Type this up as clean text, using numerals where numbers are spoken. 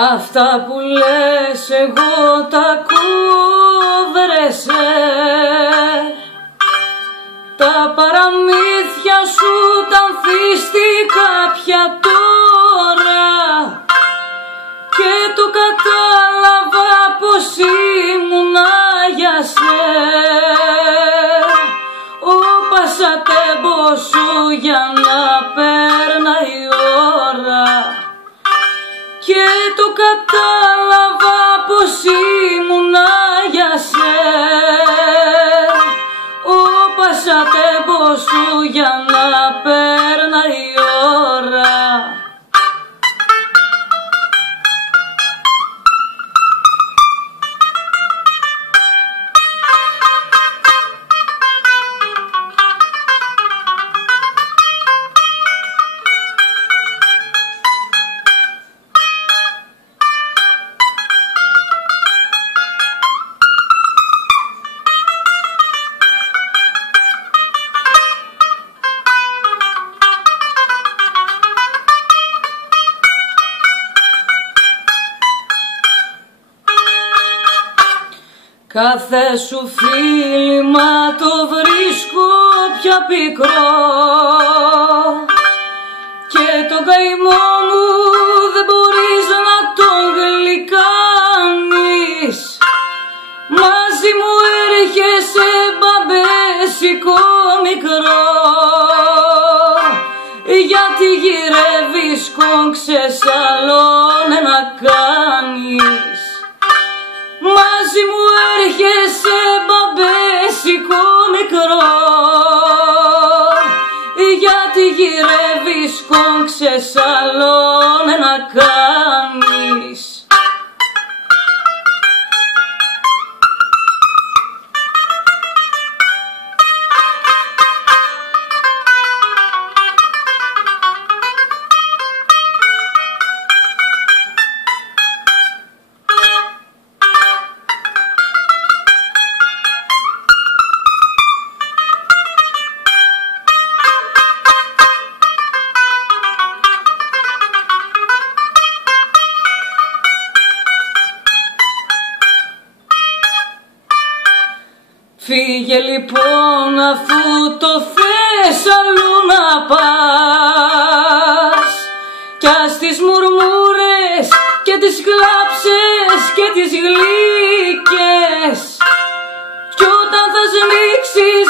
Αυτά που λες εγώ τα κόβρεσαι, τα παραμύθια σου τα ανθίστηκα πια τώρα και το κατάλαβα πως ήμουνα για σε. Ο πασατέμπος σου για να περνάει η ώρα και το κατάλαβα πως ήμουνα για σε. Ο πασατέμπος σου για να περνάει η ώρα. Κάθε σου φίλημα το βρίσκω πια πικρό και τον καημό μου δεν μπορείς να τον γλυκάνεις. Μαζί μου έρχεσαι μπαμπέσικο μικρό, γιατί γυρεύεις κόγξες άλλον να κάνεις. Μαζί μου έρχεσαι μπαμπέσικο μικρό, γιατί γυρεύεις κόγξες άλλον να κάνεις. Φύγε λοιπόν αφού το θες αλλού να πας, κι ας τις μουρμούρες και τις κλάψες και τις γλύκες, κι όταν θα σμίξεις